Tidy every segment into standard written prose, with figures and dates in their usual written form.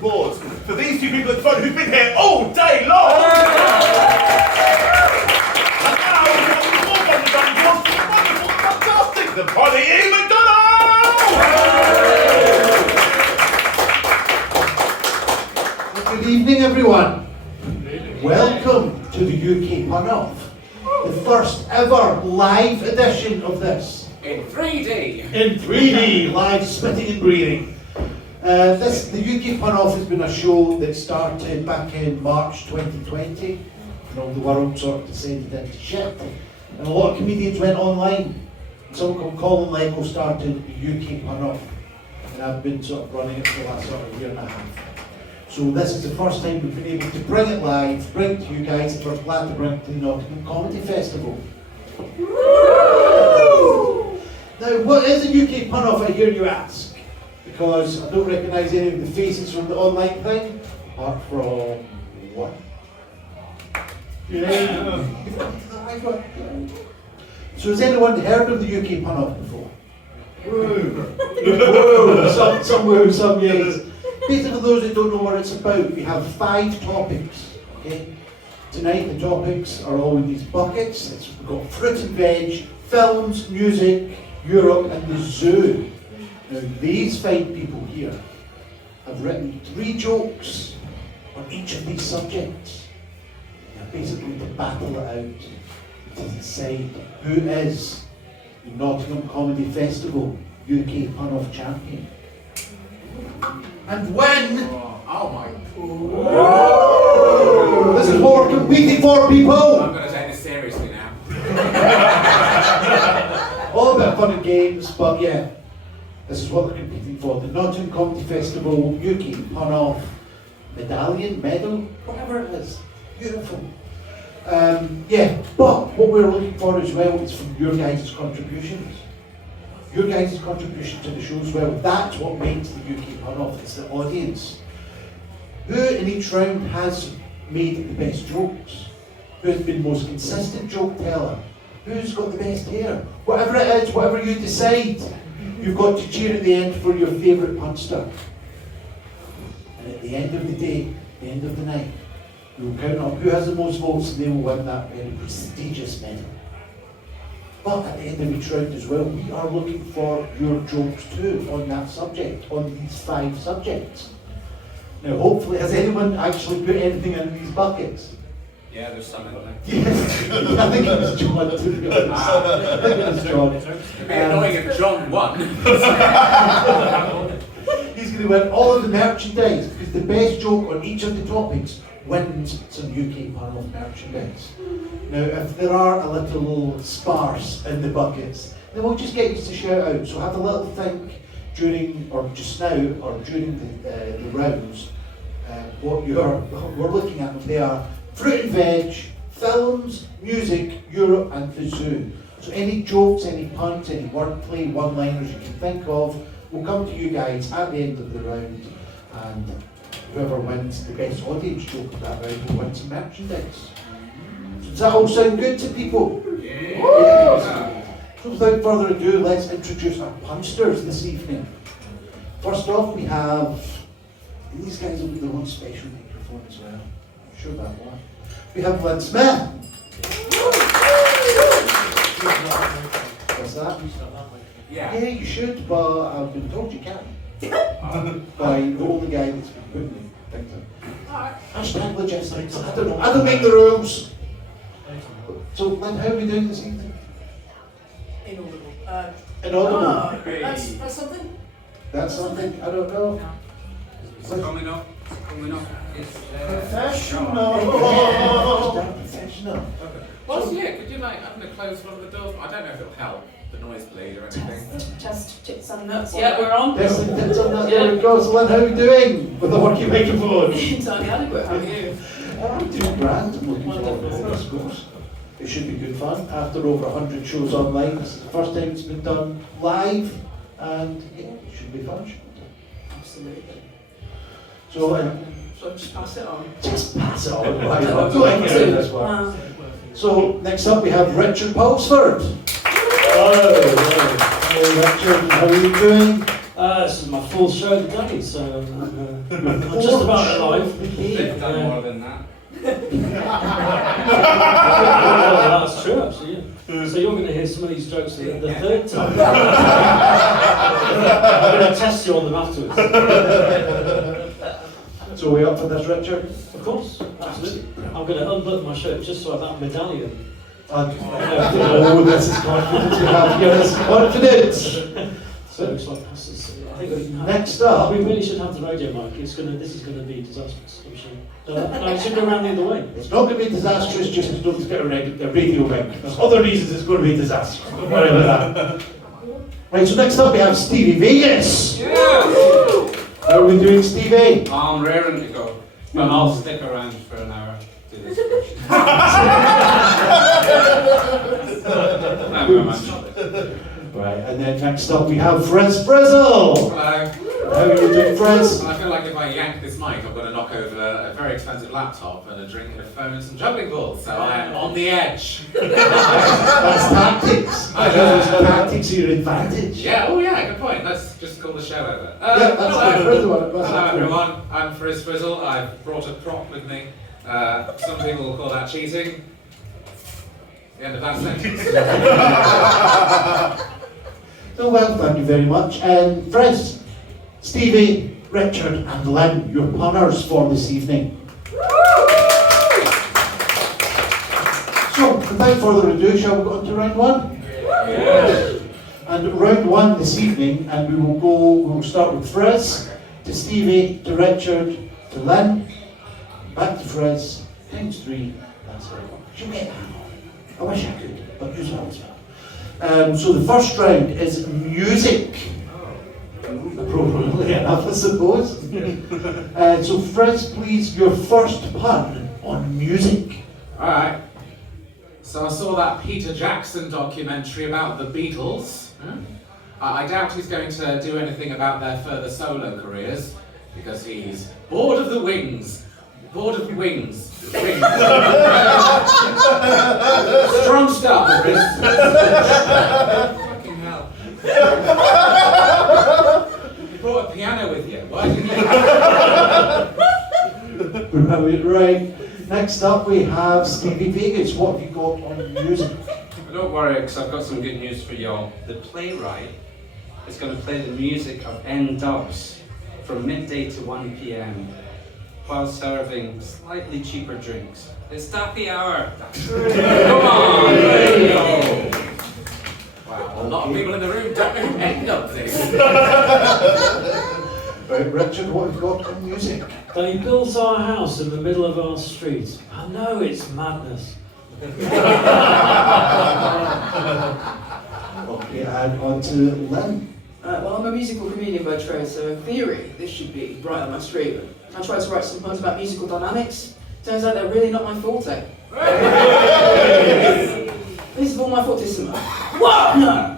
applause for these two people at the front who've been here all day long. And now we've got the more fun we've done for the wonderful, fantastic, the Polly E. MacDonald! Good evening, everyone. Welcome to the UK Pun-Off, the first ever live edition of this. In 3D! In 3D, live spitting and breathing. The UK Pun-Off has been a show that started back in March 2020, and all the world sort of descended into shit. And a lot of comedians went online. Someone called Colin Lego started the UK Pun-Off, and I've been sort of running it for the last sort of year and a half. So this is the first time we've been able to bring it live, bring it to you guys, and we're glad to bring it to the Nottingham Comedy Festival. Now, what is a UK Pun-Off, I hear you ask? Because I don't recognise any of the faces from the online thing, apart from one. Yeah. So has anyone heard of the UK Pun-Off before? Woo! Some woo, some yes. Basically, for those that don't know what it's about, we have 5 topics. Okay? Tonight the topics are all in these buckets. We've got fruit and veg, films, music, Europe and the zoo. Now these 5 people here have written 3 jokes on each of these subjects. They're basically to battle it out, to decide who is the Nottingham Comedy Festival UK Pun-Off champion. And when... Oh my... Whoa. This is what we're competing for, people! I'm going to take this seriously now. All a bit of fun and games, but yeah, this is what they're competing for. The Nottingham Comedy Festival UK Pun-Off medallion, medal, whatever it is. Beautiful. Yeah, but what we're looking for as well is from your guys' contributions. Your guys' contribution to the show as well. That's what makes the UK Pun-Off. It's the audience. Who in each round has made the best jokes? Who's been the most consistent joke teller? Who's got the best hair? Whatever it is, whatever you decide, you've got to cheer at the end for your favourite punster. And at the end of the day, the end of the night, we will count up who has the most votes and they will win that very prestigious medal. But at the end of each round as well, we are looking for your jokes too on that subject, on these 5 subjects. Now hopefully, has anyone actually put anything in these buckets? Yeah, there's some in there. Yes, I think it was John, to be honest. I think it was John. It'd be annoying if John won. He's going to win all of the merchandise, because the best joke on each of the topics wins some UK Pun-Off merchandise. Now, if there are a little sparse in the buckets, then we'll just get you to shout out. So have a little think during, or just now, or during the rounds, what we're looking at. They are fruit and veg, films, music, Europe and the zoo. So any jokes, any puns, any wordplay, one-liners you can think of will come to you guys at the end of the round, and whoever wins the best audience joke of that round will win some merchandise. So does that all sound good to people? Yeah. So without further ado, let's introduce our punsters this evening. First off, we have, these guys have their own special microphone as well. I'm sure that one. We have Lynn Smith. What's that? Yeah. Yeah, you should, but I've been told you can't. By the only guy that's been putting me things in. Hashtag logistics. I don't know. I don't make the rules. So, Lynn, how are we doing this evening? Inaudible. Inaudible. That's something? That's something? I don't know. It's coming up. It's Professional. Professional. Well, yeah, could you like, I don't know, close one of the doors? I don't know if it'll help, the noise bleed or anything. Just tits and nuts. Yeah, we're on. Yes, there we go. So, Lynn, how are we doing with the working microphone? Entirely adequate. How are you? I'm doing grand. I'm looking forward to this, I suppose. It should be good fun. After over 100 shows online, this is the first time it's been done live, and yeah, it should be fun. Absolutely. So, So just pass it on. just pass it on. Why not? Go ahead and do this one. So next up we have Richard Pulsford. Hello, Richard. How are you doing? This is my full show today, so I'm just about alive. They've done more than that. Well, that's true, actually. Yeah. So you're going to hear some of these jokes the third time. I'm going to test you on them afterwards. So are we up for this, Richard? Of course, absolutely. I'm going to unbutton my shirt just so I have that medallion. Oh, this is confidence you have here. This is confidence. So it's like, I think we can have, Next up. we really should have the radio mic. This is going to be disastrous, I'm sure. No, it should go around the other way. It's not going to be disastrous just don't get a radio mic. There's other reasons it's going to be disastrous. Don't worry about that. Right, so next up we have Stevie Vegas. Yeah! How are we doing, Stevie? I'm raring to go, but I'll stick around for an hour to do this question. No, very much. Right, and then next up we have Frizzle. Hello. How are you doing, Friz? And I feel like if I yank this mic, I'm going to knock over a very expensive laptop and a drink and a phone and some juggling balls. So I am on the edge. That's tactics. Tactics are your advantage. Yeah, oh yeah, good point. Let's just call the show over. Yeah, that's hello. good. Frizzle, Hello everyone, I'm Frizzle. I've brought a prop with me. Some people will call that cheating. The end of that sentence. So well, thank you very much. And Friz, Stevie, Richard and Lynn, your punners for this evening. So, without further ado, shall we go on to round one? Yes. And round one this evening, and we'll start with Friz, to Stevie, to Richard, to Lynn, back to Friz, times 3, that's it. She'll get that. I wish I could, but use that as well. So the first round is music. Appropriately enough, I suppose. So Friz, please, your first pun on music. Alright. So I saw that Peter Jackson documentary about the Beatles. I doubt he's going to do anything about their further solo careers, because he's bored of the wings. Bored of wings. Wings. Strong stuff, Friz. Fucking hell. You brought a piano with you. Why didn't you? Right. Next up we have Stevie Vegas. What have you got on music? Don't worry, because I've got some good news for y'all. The playwright is going to play the music of N-dubs from midday to 1 p.m. while serving slightly cheaper drinks. It's happy hour. Come on! Wow, a lot of people in the room don't know who N-dubs is. Right, Richard, what have you got on music? They built our house in the middle of our street. I know it's madness. Okay, and on to Lynn. Well, I'm a musical comedian by trade, so in theory, this should be right up my street. But I tried to write some puns about musical dynamics. Turns out they're really not my forte. This is all my fortissimo. What? No!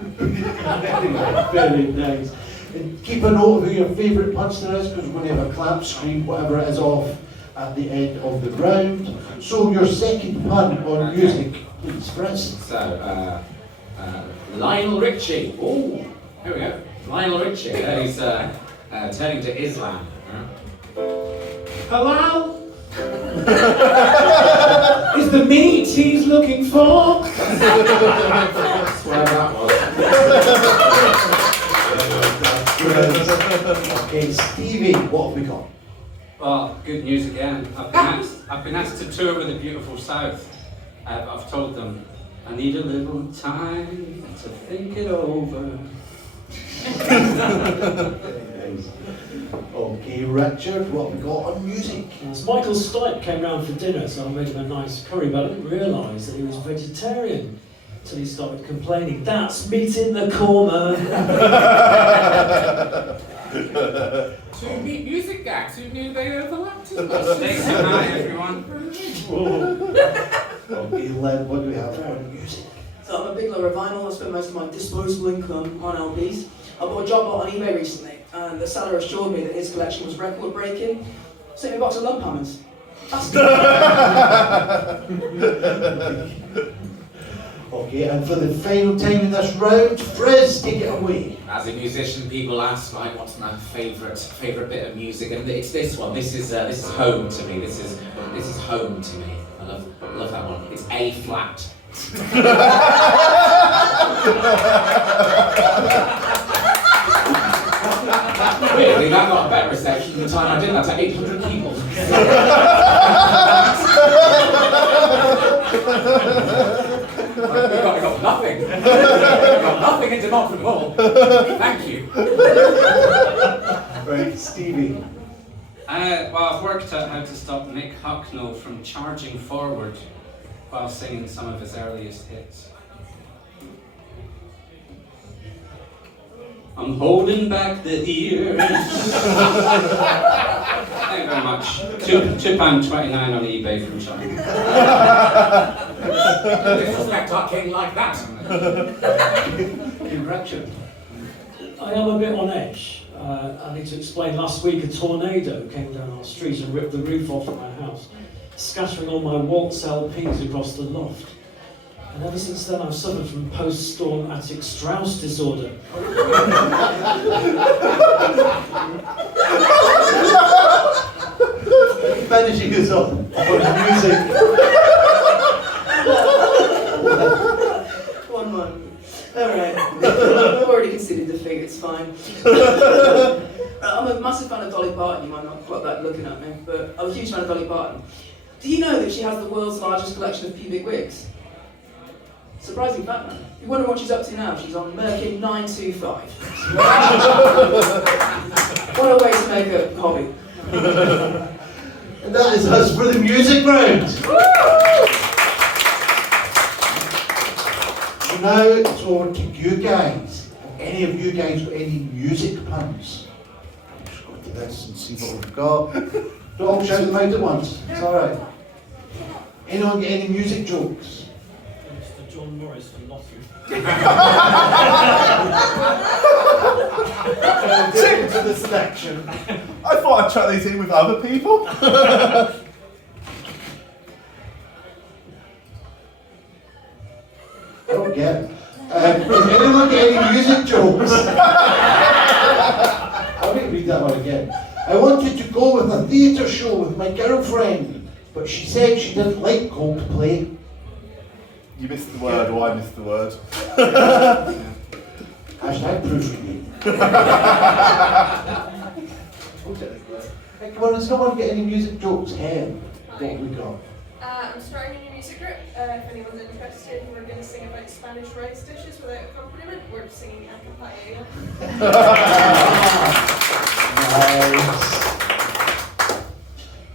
Very nice. And keep a note of who your favourite punster is, because we're going to have a clap, scream, whatever it is off at the end of the round. So your second pun on music, please, Friz. So, Lionel Richie. Oh, here we go. Lionel Richie. He's turning to Islam. Halal? Is the meat he's looking for? That's where that was. Okay, Stevie, what have we got? Well, good news again. I've been asked to tour with the beautiful South. I've told them I need a little time to think it over. Okay, Richard, what have we got on music? As Michael Stipe came round for dinner, so I made him a nice curry, but I didn't realise that he was vegetarian until he started complaining. That's meat in the corner. Two music gags. Who knew they overlapped as much? Stay tonight, everyone. Okay, Lynn, what do we have on music? So I'm a big lover of vinyl. I spend most of my disposable income on LPs. I bought a job on eBay recently, and the seller assured me that his collection was record-breaking. Sent me a box of lump hammers. That's good. Okay, and for the final time in this round, Friz, take it away. As a musician, people ask like, what's my favourite bit of music, and it's this one. This is home to me. This is home to me. I love that one. It's A flat. Really, that got a better reception than the time I did that to 800 people. I got nothing. I got nothing into Nottingham Hall. Thank you. Right, Stevie. Well, I've worked out how to stop Mick Hucknall from charging forward while singing some of his earliest hits. I'm holding back the ears. Thank you very much. £2.29 on eBay from China. Disrespect our king like that. Richard. I am a bit on edge. I need to explain, last week a tornado came down our street and ripped the roof off of my house, scattering all my waltz LPs across the loft. And ever since then I've suffered from post-storm attic Strauss disorder. Finishing us off on music. One moment. Alright. I've already considered the figure, it's fine. I'm a massive fan of Dolly Parton, you might not quite like looking at me, but I'm a huge fan of Dolly Parton. Do you know that she has the world's largest collection of pubic wigs? Surprising fact, man. You wonder what she's up to now? She's on Merkin 925. What a way to make a hobby. And that is us for the music round. So now it's over to you guys. Have any of you guys got any music puns? I'll just go to this and see what we've got. Don't all shout them out at once. It's alright. Anyone get any music jokes? Mr. John Morris from Nottingham. Into the selection. I thought I'd chuck these in with other people. I don't get it. Does anyone get any music jokes? I'll make you read that one again. I wanted to go with a theatre show with my girlfriend, but she said she didn't like Coldplay. You missed the word, or I missed the word. Hashtag proofreading. Come on, does someone get any music jokes? Hen, what have we got? I'm starting a new music group. If anyone's interested, we're going to sing about Spanish rice dishes without accompaniment. We're singing a cappella. Nice.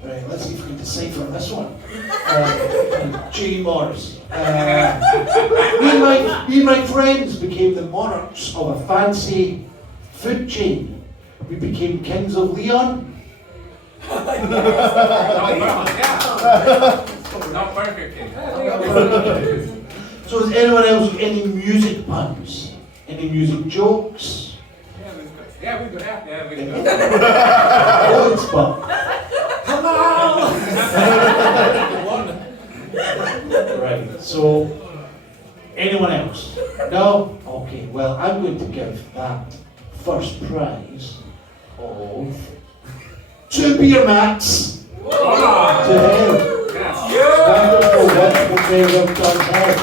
Right, let's see if we can decipher this one. J. Morris. Me and my friends became the monarchs of a fancy food chain. We became kings of Leon. Not Burger King. So has anyone else got any music puns? Any music jokes? Yeah, we've got. Loads, but right, so anyone else? No? Okay, well I'm going to give that first prize of 2 beer mats to him. Wonderful, very well done, Helen.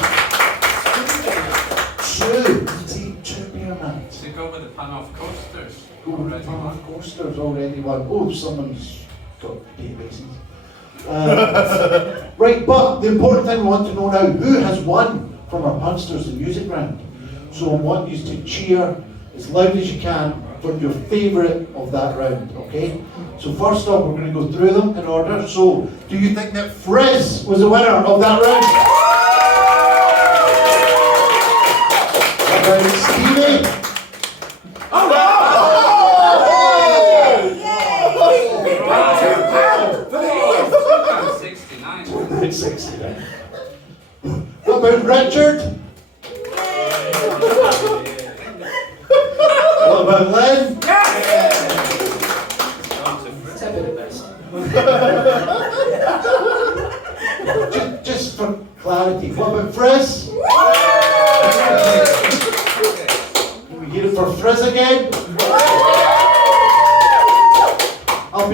2 beer mats. To go with the pan off coasters. Go with the pan-off coasters already won. Oh, someone's got databases. Right, but the important thing we want to know now, who has won from our Punsters the music round? So I want you to cheer as loud as you can for your favourite of that round, okay? So first off, we're going to go through them in order. So, do you think that Friz was the winner of that round? What about Stevie? Oh no! £2.69. 69. What about Richard? What about Lynn? Just for clarity, what about Friz?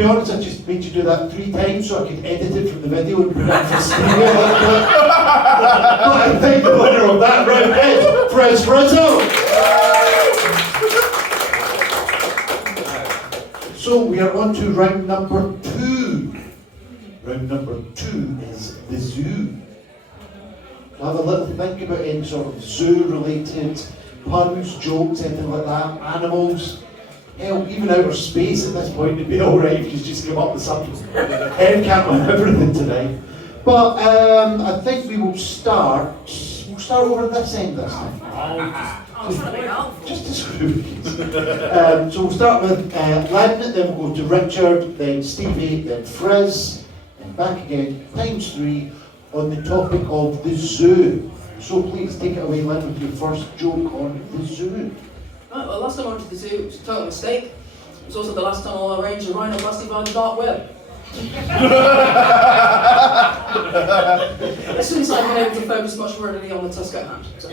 be honest, I just made you do that 3 times so I could edit it from the video and put it for stereo. But I think the winner of that round is Frizzle. So we are on to round number 2. Round number 2 is the zoo. Have a little think about any sort of zoo-related puns, jokes, anything like that, animals. Hell, even outer space at this point would be alright if you just come up with something. Head can't on everything tonight. But I think we will start. We'll start over at this end this time. Just to screw. So we'll start with Len, then we'll go to Richard, then Stevie, then Friz, and back again, times 3, on the topic of the zoo. So please take it away, Len, with your first joke on the zoo. Right, well, last time I went to the zoo, it was a total mistake. It was also the last time I'll arrange a rhinoplasty via the dark web. Since I've been able to focus much more readily on the tusk at hand. So.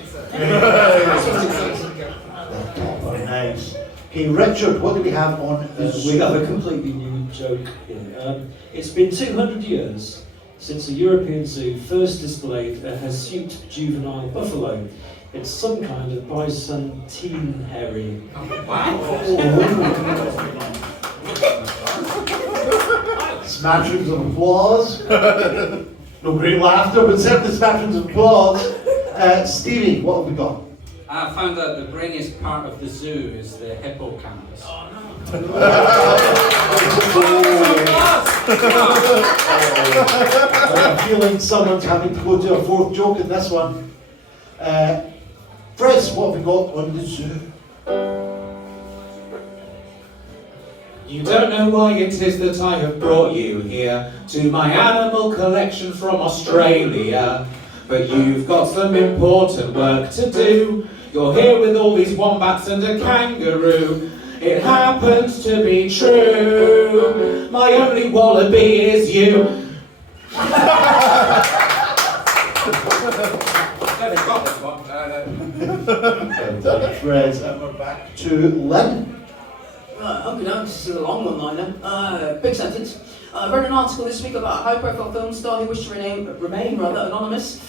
Nice. Okay, Richard, what do we have on the zoo? We have a completely new joke here. It's been 200 years since the European Zoo first displayed a hirsute juvenile buffalo. It's some kind of Byzantine hairy. Smatterings of applause. No great laughter, but certainly smatterings of applause. Stevie, what have we got? I found out the brainiest part of the zoo is the hippocampus. I'm feeling someone's having to go to a 4th joke in this one. Friz, what have we got on the zoo? You don't know why it is that I have brought you here to my animal collection from Australia. But you've got some important work to do. You're here with all these wombats and a kangaroo. It happens to be true. My only wallaby is you. Friz, and we're back to Lynn. Right, okay, now this is a long one-liner. Big sentence. I read an article this week about a high-profile film star who wished to remain anonymous,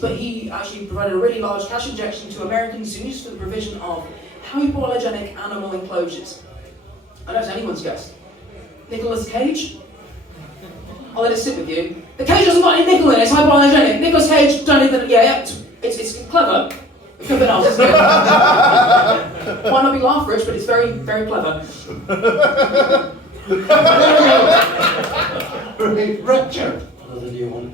but he actually provided a really large cash injection to American zoos for the provision of hypoallergenic animal enclosures. I know it's anyone's guess. Nicolas Cage? I'll let it sit with you. The cage hasn't got any nickel in it, it's hypoallergenic. Nicolas Cage, don't even, it's clever. Nothing else is good. Might not be laugh rich, but it's very, very clever. Richard. Another new one.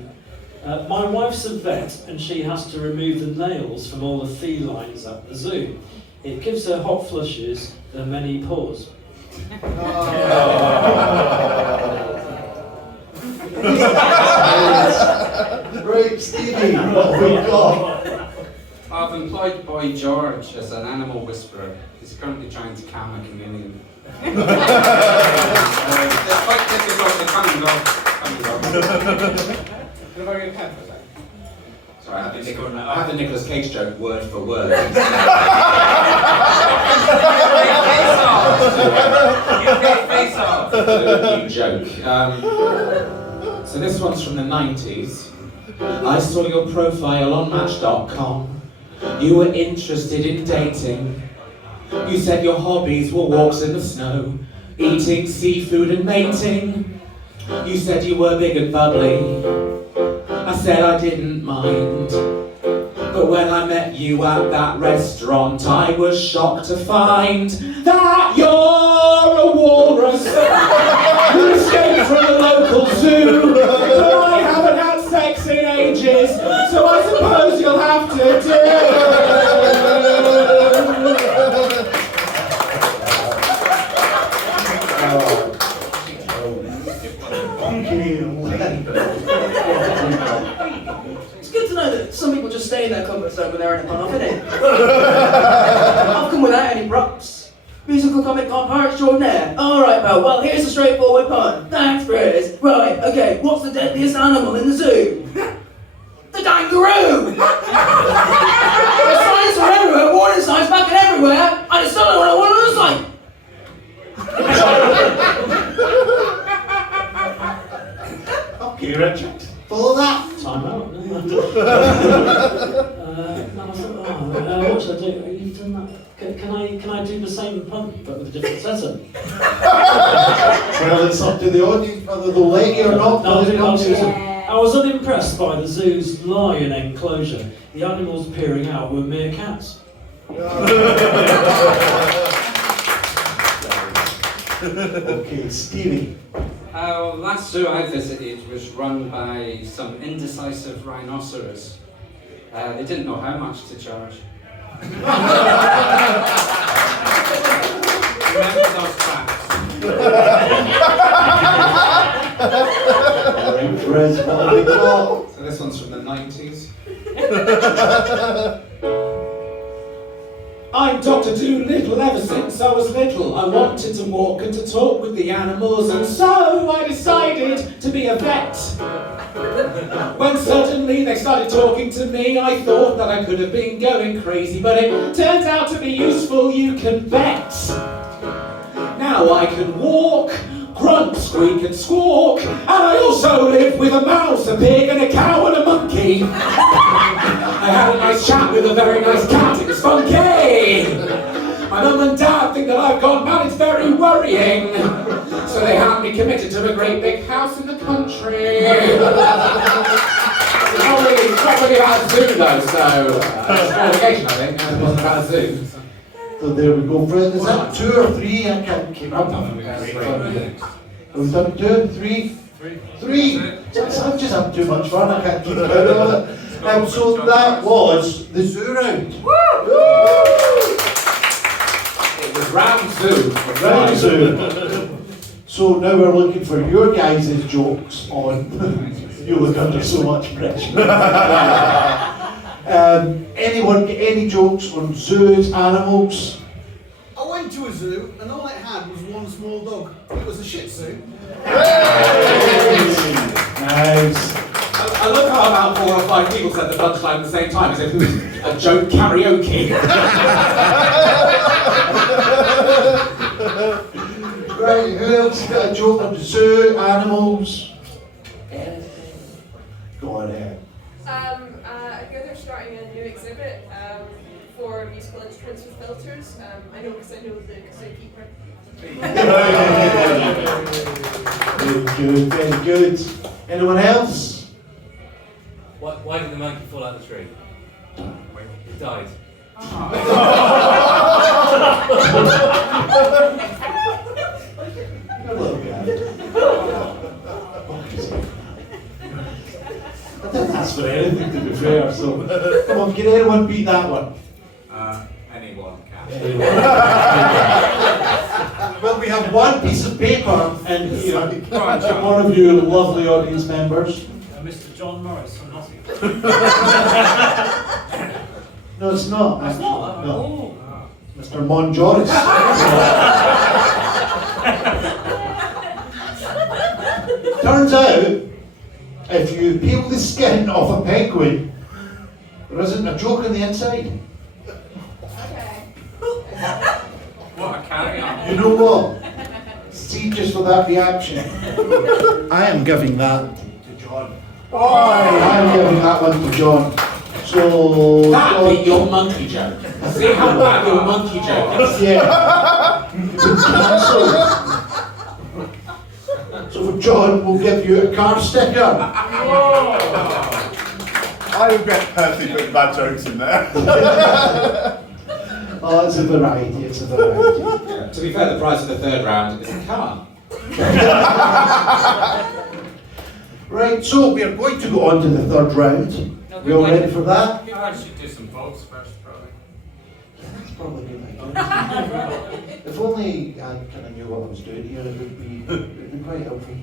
My wife's a vet and she has to remove the nails from all the felines at the zoo. It gives her hot flushes and many pores. Right, Stevie, what have we got? I've employed Boy George as an animal whisperer. He's currently trying to calm a chameleon. They're quite difficult to come and go. Can I borrow your pen for a second? Sorry, I have the Nicolas Cage joke word for word. Face off! New joke. So this one's from the 90s. I saw your profile on Match.com. You were interested in dating. You said your hobbies were walks in the snow, eating seafood and mating. You said you were big and bubbly. I said I didn't mind. But when I met you at that restaurant, I was shocked to find that you're a walrus who escaped from the local zoo. But I haven't had sex in ages, so I suppose you'll have to do. It's good to know that some people just stay in their comfort zone when they're in a pun off, isn't it? I've come without any props. Musical comic vampire extraordinaire. Alright, pal, well, here's a straightforward pun. Thanks, Friz. Right, okay, what's the deadliest animal in the zoo? The kangaroo! There's signs are everywhere, warning signs back and everywhere, and it's still not what I want to look like. Okay, Richard. Follow that. Time out. No, what should I do? You've done that. Can I do the same punt but with a different setup? Well, it's up to the audience whether they'll let you or not. No, I'll do this one. I was unimpressed by the zoo's lion enclosure. The animals peering out were meerkats. Okay, Stevie. Last zoo I visited was run by some indecisive rhinoceros. They didn't know how much to charge. Remember those facts. Friz, what have we got? So this one's from the 90s. I'm Dr. Doolittle ever since I was little. I wanted to walk and to talk with the animals, and so I decided to be a vet. When suddenly they started talking to me, I thought that I could have been going crazy, but it turns out to be useful, you can bet. Now I can walk, grunt, squeak and squawk, and I also live with a mouse, a pig and a cow and a monkey. I had a nice chat with a very nice cat, it was funky. My mum and dad think that I've gone mad, it's very worrying. So they had me committed to a great big house in the country. It's not really about a zoo though, so it's an obligation I think, and it wasn't about a zoo. So there we go, Friz. Is that 2 or 3? I can't keep up. We've done 2, 3? 3! I'm just having too much fun, I can't keep count of it. So that was the zoo round. It was round zoo. Round zoo. So now we're looking for your guys' jokes on. You look under so much pressure. Anyone get any jokes on zoos, animals? I went to a zoo and all it had was one small dog. It was a Shih Tzu. Nice. I love how about 4 or 5 people said the punchline at the same time, as if it was a joke karaoke. Right, who else got a joke on zoo, animals? Anything? Go on ahead. I hear they're starting a new exhibit for musical instruments with filters. I know because I know the zookeeper. Very good, very good. Anyone else? Why did the monkey fall out of the tree? He died. Good little guy. I didn't ask for anything to be fair, so come on, can anyone beat that one? Anyone can. Well, we have one piece of paper, and you know, one of you lovely audience members. Mr. John Morris from Nottingham. No, it's not. It's not? No. Oh. Mr. Monjoris. Turns out, if you peel the skin off a penguin, there isn't a joke on the inside. Okay. What a carry-on. You know what? See, just for that reaction, I am giving that to John. I am giving that one to John. So That beat your monkey joke. See how bad your monkey joke is? yeah, it's cancelled. So for John, we'll give you a car sticker. I regret personally putting bad jokes in there. Oh, it's a variety. It's a variety. To be fair, the prize of the 3rd round is a car. Right, so we are going to go on to the 3rd round. We all ready for that? I should do some votes first, probably. That's probably a good idea. If only I kind of knew what I was doing here, it would be quite helpful.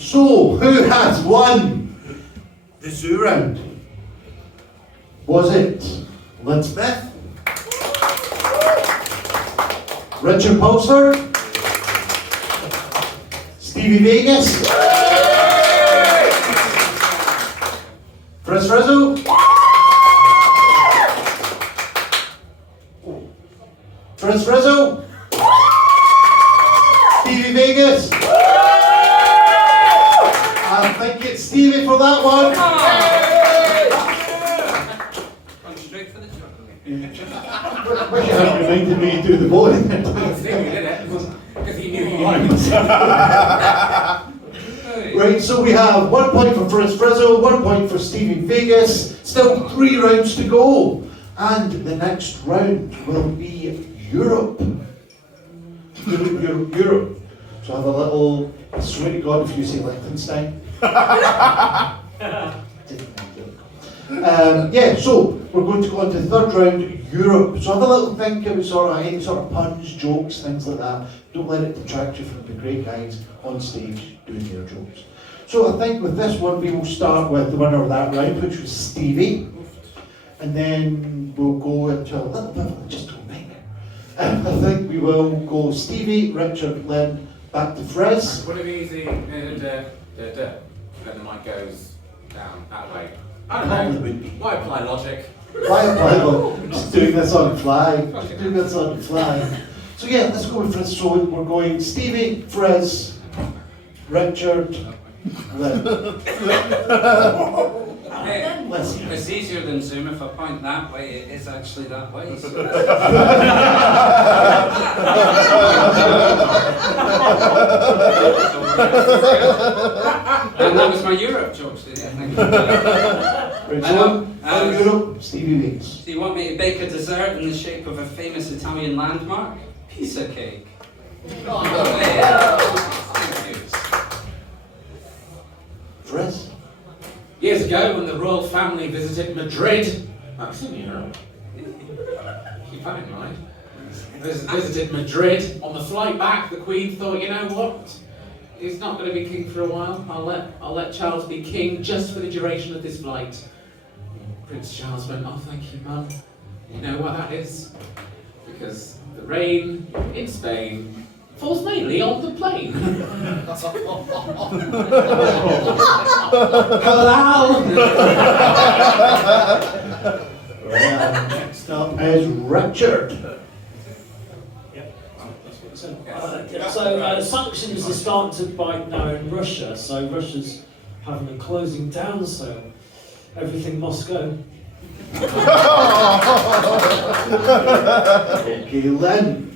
So, who has won the zoo round? Was it Lynn Smith? Richard Pulsford? Stevie Vegas? Frizzle? Frizzle? Stevie Vegas? I think it's Stevie for that one. Gone straight for the juggling. Wish you hadn't reminded me to do the voting. Stevie did it. Because he knew you liked. Right, so we have 1 point for Frizzle, 1 point for Stevie Vegas, still 3 rounds to go. And the next round will be Europe. Europe. So I have a little, I swear to God if you say Liechtenstein. Yeah, so we're going to go on to the third round, Europe. So have a little think about sort of any sort of puns, jokes, things like that. Don't let it detract you from the great guys on stage doing their jokes. So I think with this one we will start with the winner of that round, which was Stevie. And then we'll go into a little bit of a logistical nightmare. I think we will go Stevie, Richard, Lynn, back to Friz. Would it be easy? Then the mic goes down that way. I don't Probably know. would be. Why apply logic? Why apply them? Just doing this on the fly. Just doing this on the fly. So yeah, let's go with Friz. So we're going Stevie, Friz, Richard, Lynn. Hey, Listen. it's easier than Zoom. If I point that way, it is actually that way. So. And that was my Europe joke. So yeah, thank you. Right, so on Europe, Stevie Vegas. Do you want me to bake a dessert in the shape of a famous Italian landmark? Pizza cake. Thank you. Friz. Years ago, when the royal family visited Madrid, that's in Europe. Keep that in mind. Visited Madrid. On the flight back, the Queen thought, you know what? He's not going to be king for a while. I'll let Charles be king just for the duration of this flight. Prince Charles went, oh, thank you, Mum. You know what that is? Because the rain in Spain falls mainly on the plane. Halal! Next up is Richard. So sanctions are starting to bite now in Russia. So Russia's having a closing down sale. Everything must go. Okay, Lynn.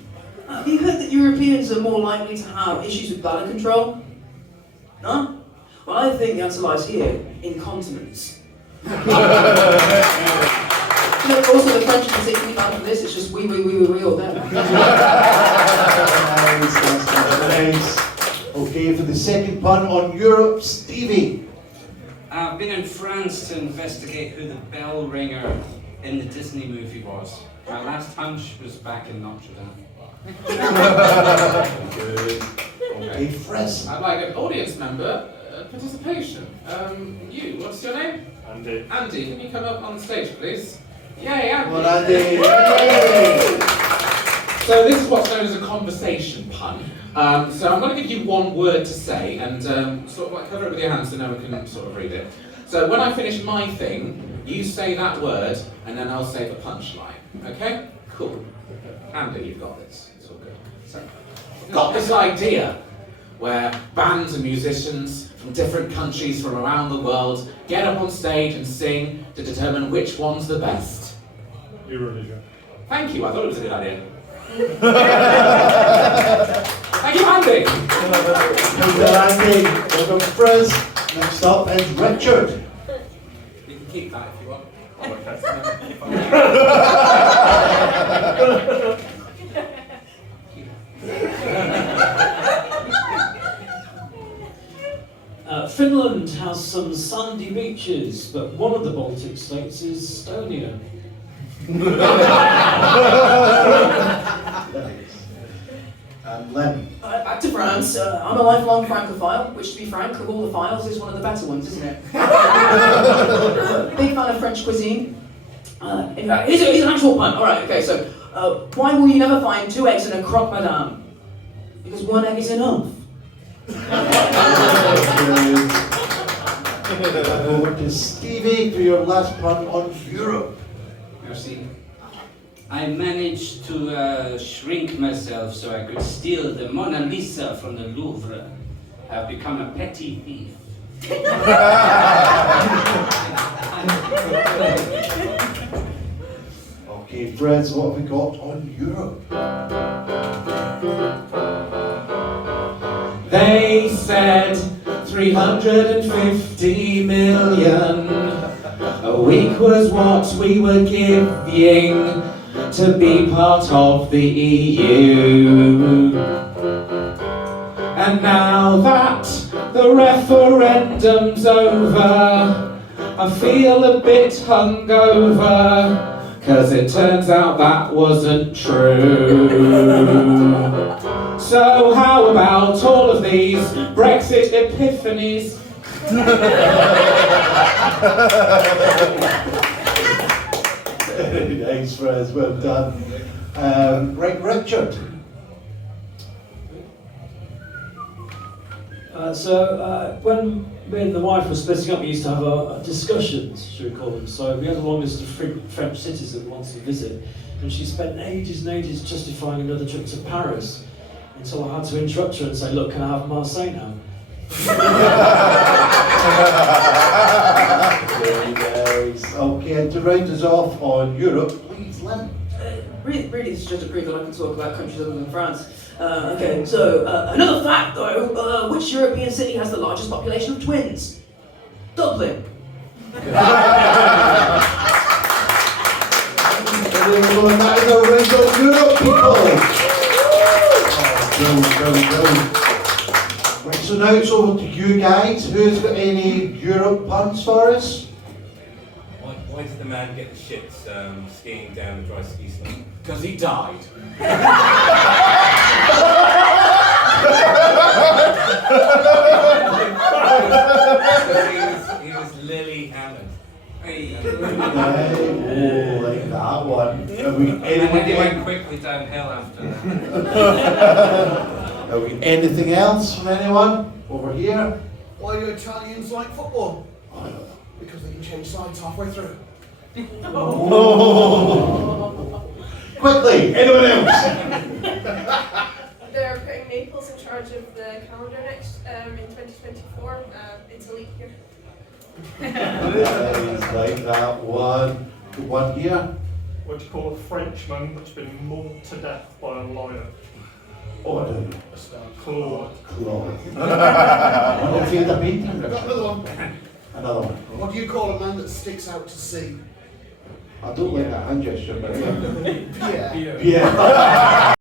Have you heard that Europeans are more likely to have issues with bladder control? No? Well, I think the answer lies here, incontinence. Also, the French can take any bad for this, it's just we all day. Nice. Okay, for the second pun on Europe, Stevie. I've been in France to investigate who the bell ringer in the Disney movie was. My last hunch was back in Notre Dame. Good. Okay, Friz. I'd like an audience member participation. You, what's your name? Andy. Andy, can you come up on stage, please? Yay, Andy! Well, Andy. So this is what's known as a conversation pun. So I'm going to give you one word to say, and sort of like cover it with your hands so no one can sort of read it. So when I finish my thing, you say that word, and then I'll say the punchline. Okay? Cool. Andy, you've got this. It's all good. So, I've got this idea where bands and musicians from different countries from around the world get up on stage and sing to determine which one's the best. Eurovision. Thank you, I thought it was a good idea. Thank you, Andy! Thank you, Andy. Welcome, Friz. Next up is Richard. You can keep that if you want. Finland has some sandy beaches, but one of the Baltic states is Estonia. And Lynn. Back to France. I'm a lifelong Francophile, which, to be frank, of all the files, is one of the better ones, isn't it? Big fan of French cuisine. In fact, here's an actual pun. All right, okay. So, why will you never find 2 eggs in a croque madame? Because 1 egg is enough. Over to Stevie for your last pun on Europe. Merci. I managed to shrink myself so I could steal the Mona Lisa from the Louvre. I've become a petty thief. Okay, Friz, what have we got on Europe? They said 350 million a week was what we were giving to be part of the EU. And now that the referendum's over, I feel a bit hungover, 'cause it turns out that wasn't true. So how about all of these Brexit epiphanies? Thanks, Friz, well done. Right, Richard. When me and the wife were splitting up, we used to have discussions, should we call them. So we had a long list of French cities that we wanted to visit, and she spent ages and ages justifying another trip to Paris, until I had to interrupt her and say, look, can I have Marseille now? Very nice. Okay, and to round us off on Europe, please, Lynn. Really, it's just a proof that I can talk about countries other than France. Okay, so another fact though, which European city has the largest population of twins? Dublin. That is a round of Europe, people. Go. Right, so now it's over to you guys. Who's got any Europe puns for us? Why did the man get the shits skiing down the dry ski slope? Because he died. he was lily hammered. Oh, like that one. Have we And then he anything, went quickly downhill after that. have we anything else from anyone over here? Why do Italians like football? Because they can change sides halfway through. Quickly, anyone else? They're putting Naples in charge of the calendar next in 2024. It's a leap year. Nice, like that one. The one here. What do you call a Frenchman that's been mauled to death by a lion? Oh, I don't know. Claude. Claude. I don't feel the beat. I've got another one. Another one. What do you call a man that sticks out to sea? I don't like that hand gesture, but yeah. Yeah. Yeah.